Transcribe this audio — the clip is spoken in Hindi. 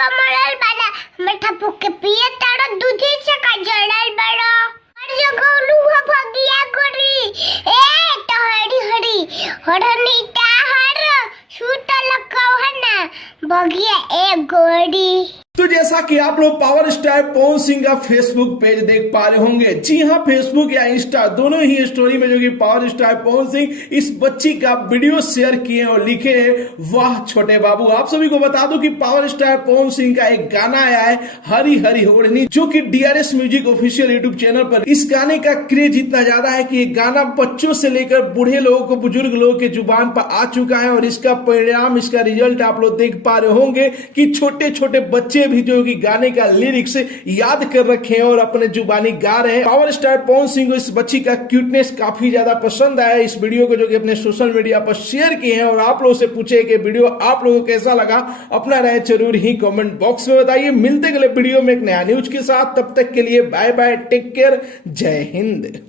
पमळल बाला मीठा फुके पिए तारा दूधीचे का जड़ल बड़ो हर जगह लुहा भगिया गोरी ए तो हड़ी हड़ी हड़नी ताहर सूता लकवहना भगिया ए गोरी। तो जैसा कि आप लोग पावर स्टार पवन सिंह का फेसबुक पेज देख पा रहे होंगे, जी हाँ, फेसबुक या इंस्टा दोनों ही स्टोरी में जो कि पावर स्टार पवन सिंह इस बच्ची का वीडियो शेयर किए और लिखे वाह छोटे बाबू। आप सभी को बता दूं कि पावर स्टार पवन सिंह का एक गाना आया है हरी हरी ओढ़नी, जो कि DRS music official YouTube channel पर। इस गाने का क्रेज इतना ज्यादा है कि ये गाना बच्चों से लेकर बूढ़े लोगों को, बुजुर्ग लोगों के जुबान पर आ चुका है और इसका परिणाम, इसका रिजल्ट आप लोग देख पा रहे होंगे कि छोटे छोटे बच्चे भी जो कि गाने का लिरिक्स याद कर रखे हैं और अपने जुबानी गा रहे हैं। पावर स्टार पवन सिंह को इस बच्ची का क्यूटनेस काफी ज्यादा पसंद आया। इस वीडियो को जो कि अपने सोशल मीडिया पर शेयर किए हैं और आप लोगों से पूछे कि वीडियो आप लोगों को कैसा लगा, अपना राय जरूर ही कमेंट बॉक्स में बताइए। मिलते अगले वीडियो में एक नया न्यूज के साथ, तब तक के लिए बाय बाय, टेक केयर, जय हिंद।